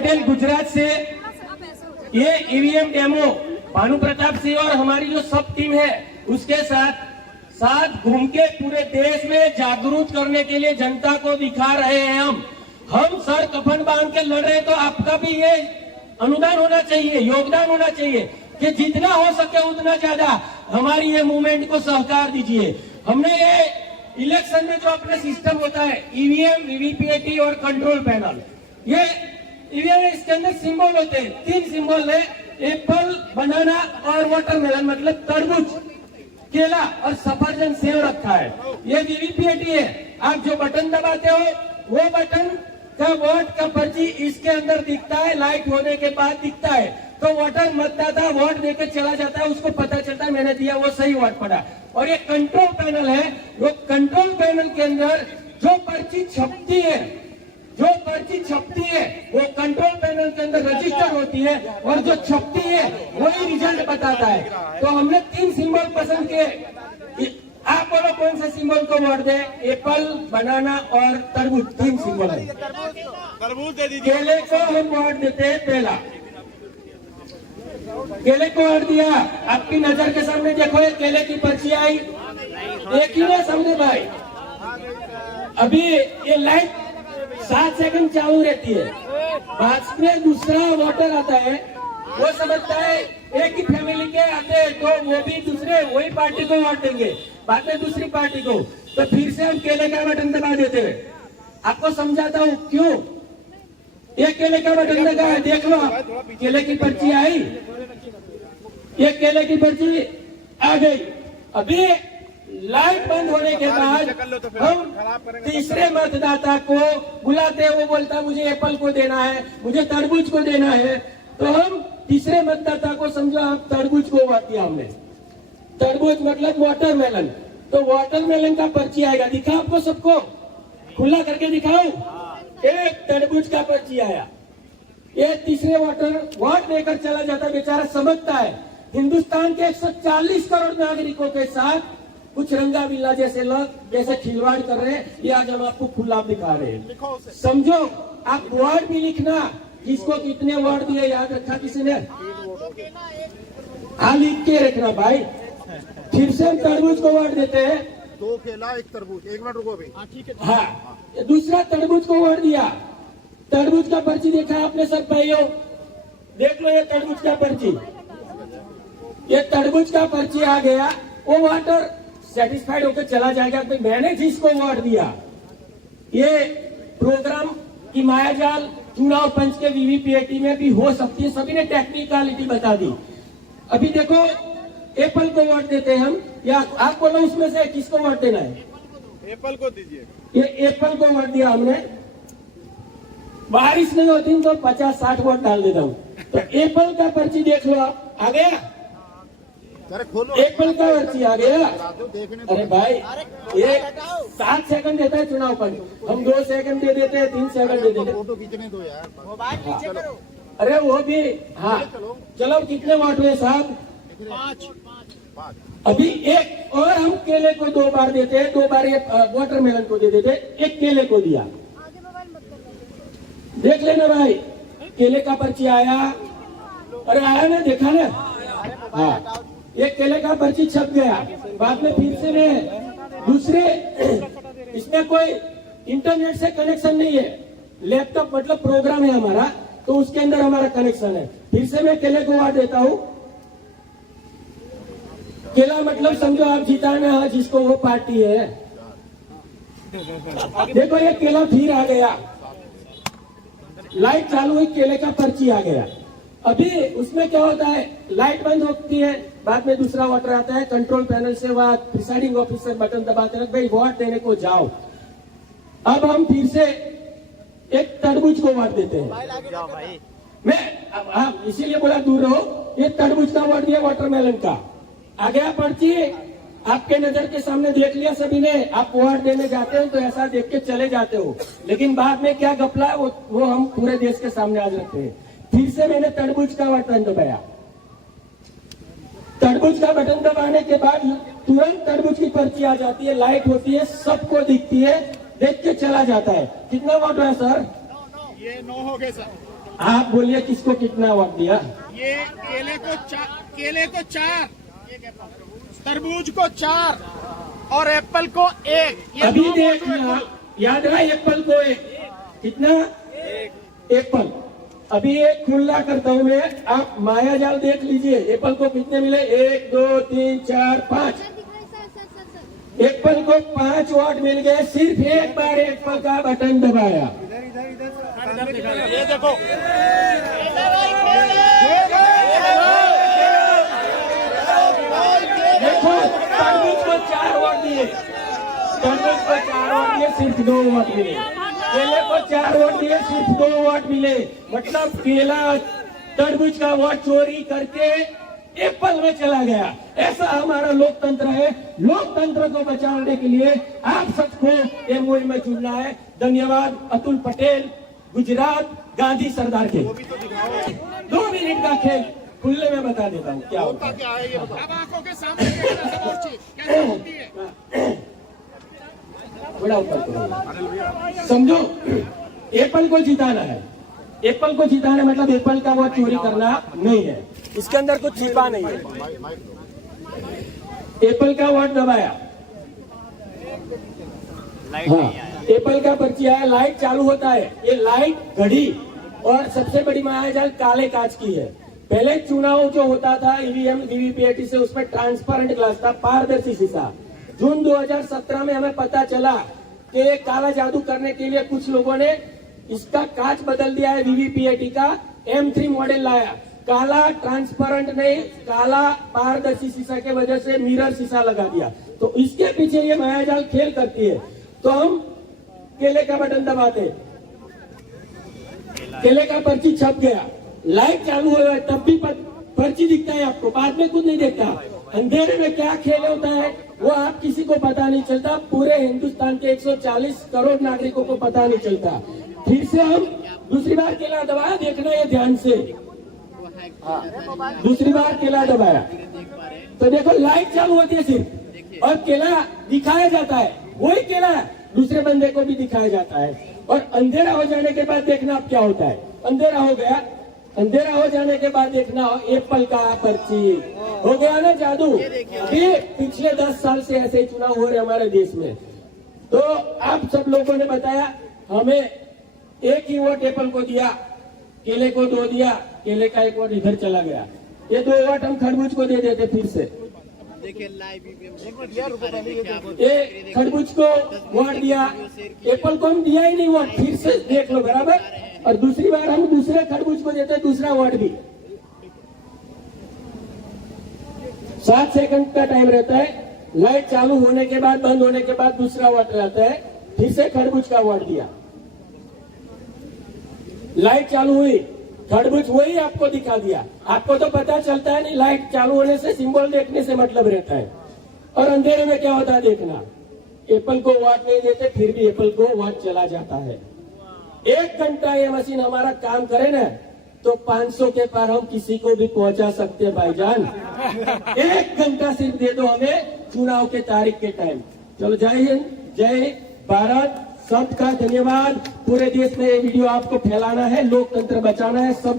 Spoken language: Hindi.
पटेल गुजरात से। ये ईवीएम डेमो भानु प्रताप सिंह और हमारी जो सब टीम है उसके साथ घूम के पूरे देश में जागरूक करने के लिए जनता को दिखा रहे हैं। हम सर कफन बांध के लड़ रहे हैं, तो आपका भी ये अनुदान होना चाहिए, योगदान होना चाहिए कि जितना हो सके उतना ज्यादा हमारी ये मूवमेंट को सहकार दीजिए। हमने ये इलेक्शन में जो अपना सिस्टम होता है ईवीएम, वीवीपीएटी और कंट्रोल पैनल, ये ईवीएम इसके अंदर सिंबल होते हैं, 3 सिंबल है, एप्पल, बनाना और वाटरमेलन, मतलब तरबूज, केला और सफरजन सेव रखा है। ये वीवीपीएटी है। आप जो बटन दबाते हो वो बटन का वोट का पर्ची इसके अंदर दिखता है, लाइट होने के बाद दिखता है, तो वोटर मतदाता वोट देकर चला जाता है, उसको पता चलता है मैंने दिया वो सही वोट पड़ा। और ये कंट्रोल पैनल है, वो कंट्रोल पैनल के अंदर जो पर्ची छपती है वो कंट्रोल पैनल के अंदर रजिस्टर होती है और जो छपती है वही रिजल्ट बताता है। तो हमने 3 सिंबल पसंद किए। आप बोलो कौन सा सिंबल को वोट दे? एप्पल, बनाना और तरबूज, 3 सिंबल है। तरबूज दे दीजिए। केले को हम वोट देते हैं पहला, केले को वोट दिया। आपकी नजर के सामने देखो ये केले की पर्ची आई, एक ही ना समझे भाई। अभी ये लाइट 7 सेकंड चालू रहती है, बाद में दूसरा वोटर आता है, वो समझता है एक ही फैमिली के आते हैं तो वो भी दूसरे वही पार्टी को वोट देंगे, बाद में दूसरी पार्टी को, तो फिर से हम केले का बटन दबा देते हैं। आपको समझाता हूँ क्यों। एक केले का बटन दबा है, देख लो केले की पर्ची आई, एक केले की पर्ची आ गई। अभी लाइट बंद होने के बाद हम तीसरे मतदाता को बुलाते हैं, वो बोलता है मुझे एप्पल को देना है, मुझे तरबूज को देना है, तो हम तीसरे मतदाता को समझो आप तरबूज को वोट दिया हमने, तरबूज मतलब वाटरमेलन, तो वाटरमेलन का पर्ची आएगा, दिखा आपको सबको, खुला करके दिखाओ, एक तरबूज का पर्ची आया। ये तीसरे वोट देकर चला जाता, बेचारा समझता है हिंदुस्तान के 140 करोड़ नागरिकों के साथ कुछ रंगा बिल्ला जैसे लोग जैसे खिलवाड़ कर रहे हैं, ये आज हम आपको खुला दिखा रहे हैं। समझो, आप वर्ड भी लिखना, किसको कितने वर्ड दिए याद रखा किसी ने, लिख के रखना भाई। फिर से हम तरबूज को वोट देते हैं, 2 केला 1 तरबूज। 1 मिनट रुको अभी। हाँ, दूसरा तरबूज को वोट दिया। तरबूज का पर्ची देखा आपने सब भाइयों, देख लो ये तरबूज का पर्ची, ये तरबूज का पर्ची आ गया। वो वोटर सेटिस्फाइड होकर चला जाएगा तो मैंने जिसको वोट दिया। ये प्रोग्राम की मायाजाल चुनाव पंच के वीवीपीएटी में भी हो सकती है, सभी ने टेक्निकलिटी बता दी। अभी देखो एप्पल को वोट देते हैं हम, या आप बोलो उसमें से किसको वोट देना है? एप्पल को दीजिए। ये एप्पल को वोट दिया हमने। बारिश नहीं होती तो 50-60 वोट डाल देता हूँ। तो एप्पल का पर्ची देख लो आप, आ गया एप्पल का पर्ची आ गया। अरे भाई ये 7 सेकंड देता है चुनाव पंच, हम 2 सेकंड दे देते हैं, 3 सेकंड दे देते हैं। फोटो खींचने दो यार, मोबाइल नीचे करो। अरे वो भी हाँ, चलो कितने वोट हुए साहब? 5। अभी एक और हम केले को 2 बार देते हैं, 2 बार ये वाटरमेलन को दे देते, एक केले को दिया। देख लेना भाई, केले का पर्ची आया, अरे आया ना, देखा ना, हाँ, एक केले का पर्ची छप गया। बाद में फिर से मैं दूसरे, इसमें कोई इंटरनेट से कनेक्शन नहीं है, लैपटॉप मतलब प्रोग्राम है हमारा, तो उसके अंदर हमारा कनेक्शन है। फिर से मैं केले को वोट देता हूँ। केला मतलब समझो आप जिताना है जिसको, वो पार्टी है। देखो ये केला फिर आ गया, लाइट चालू हुई, केले का पर्ची आ गया। अभी उसमें क्या होता है, लाइट बंद होती है, बाद में दूसरा वोटर आता है, कंट्रोल पैनल से वह प्रिसाइडिंग ऑफिसर बटन दबाते हैं, भाई वोट देने को जाओ। अब हम फिर से एक तरबूज को वोट देते हैं। मैं हाँ इसीलिए बोला दूर रहो, ये तरबूज का वोट दिया, वाटरमेलन का आ गया पर्ची, आपके नजर के सामने देख लिया सभी ने। आप वोट देने जाते हो तो ऐसा देख के चले जाते हो, लेकिन बाद में क्या घपला है वो हम पूरे देश के सामने आज रखते हैं। फिर से मैंने तरबूज का बटन दबाया, तरबूज का बटन दबाने के बाद तुरंत तरबूज की पर्ची आ जाती है, लाइट होती है, सबको दिखती है, देख के चला जाता है। कितना वोट है सर? ये 9 हो गए सर। आप बोलिए किसको कितना वोट दिया? ये केले को 4, तरबूज को 4 और एप्पल को 1। ये अभी दो वोट हुए देखना, कुल। याद रहा एप्पल को 1 कितना? एप्पल। अभी एक खुला करता हूं मैं, आप माया जाल देख लीजिए। एप्पल को कितने मिले? 1 2 3 4 5। एप्पल को 5 वोट मिल गए। सिर्फ एक बार एप्पल का बटन दबाया। ये देखो, देखो तरबूज को 4 वोट दिए, तरबूज को 4 वोट दिए, सिर्फ 2 वोट मिले। केले को 4 वोट दिए, सिर्फ 2 वोट मिले। मतलब केला तरबूज का वोट चोरी करके एप्पल में चला गया। ऐसा हमारा लोकतंत्र है। लोकतंत्र को बचाने के लिए आप सबको ये मुहिम में जुड़ना है। धन्यवाद। अतुल पटेल, गुजरात, गांधी सरदार के 2 मिनट का खेल खुले में बता देता हूँ क्या होता है। क्या है ये बताओ। अब आंखों के सामने देखना समोच्ची कैसे होती है। बड़ा ऊपर करो। समझो, एप्पल को जिताना है। एप्पल को जिताना मतलब एप्पल का वोट चोरी करना नहीं है। इसके अंदर कुछ छिपा नहीं है। एप्पल का वोट दबाया, हाँ, एप्पल का पर्ची आया, लाइट चालू होता है। ये लाइट घड़ी और सबसे बड़ी मायाजाल काले कांच की है। पहले चुनाव जो होता था ईवीएम वीवीपीएटी से, उसमें ट्रांसपेरेंट ग्लास था, पारदर्शी शीशा। जून 2017 में हमें पता चला कि काला जादू करने के लिए कुछ लोगों ने इसका कांच बदल दिया है। वीवीपीएटी का M3 मॉडल लाया। काला ट्रांसपेरेंट नहीं, काला पारदर्शी शीशा के वजह से मिरर शीशा लगा दिया। तो इसके पीछे ये मायाजाल खेल करती है। तो हम केले का बटन दबाते, केले का पर्ची छप गया, लाइट चालू हो गया, तब भी पर्ची दिखता है आपको, बाद में कुछ नहीं देखता। अंधेरे में क्या खेल होता है वो आप किसी को पता नहीं चलता। पूरे हिंदुस्तान के 140 करोड़ नागरिकों को पता नहीं चलता। फिर से हम दूसरी बार केला दबाया, देखना ये ध्यान से। दूसरी बार केला दबाया तो देखो लाइट चालू होती है सिर्फ, और केला दिखाया जाता है। वही केला दूसरे बंदे को भी दिखाया जाता है। और अंधेरा हो जाने के बाद देखना अब क्या होता है। अंधेरा हो गया, अंधेरा हो जाने के बाद देखना एप्पल का पर्ची हो गया ना जादू। ये पिछले 10 साल से ऐसे ही चुनाव हो रहे हमारे देश में। तो आप सब लोगों ने बताया, हमें एक ही वोट एप्पल को दिया, केले को 2 दिया, केले का 1 वोट इधर चला गया। ये 2 वोट हम खरबूज को दे देते फिर से। देखिए लाइव ये खरबूज को वोट दिया, एप्पल को हम दिया ही नहीं वोट। फिर से देख लो बराबर। और दूसरी बार हम दूसरे खरबूज को देते, दूसरा वोट भी। 7 सेकंड का टाइम रहता है। लाइट चालू होने के बाद, बंद होने के बाद दूसरा वोट रहता है। फिर से खरबूज का वोट दिया, लाइट चालू हुई, खरबूज वही आपको दिखा दिया। आपको तो पता चलता है नहीं, लाइट चालू होने से, सिंबल देखने से मतलब रहता है। और अंधेरे में क्या होता है देखना। एप्पल को वोट नहीं देते, फिर भी एप्पल को वोट चला जाता है। 1 घंटा ये मशीन हमारा काम करे ना, तो 500 के पार हम किसी को भी पहुंचा सकते हैं भाईजान। 1 घंटा सिर्फ दे दो हमें चुनाव के तारीख के टाइम। चलो, जय हिंद, जय भारत। सबका धन्यवाद। पूरे देश में ये वीडियो आपको फैलाना है, लोकतंत्र बचाना है। सब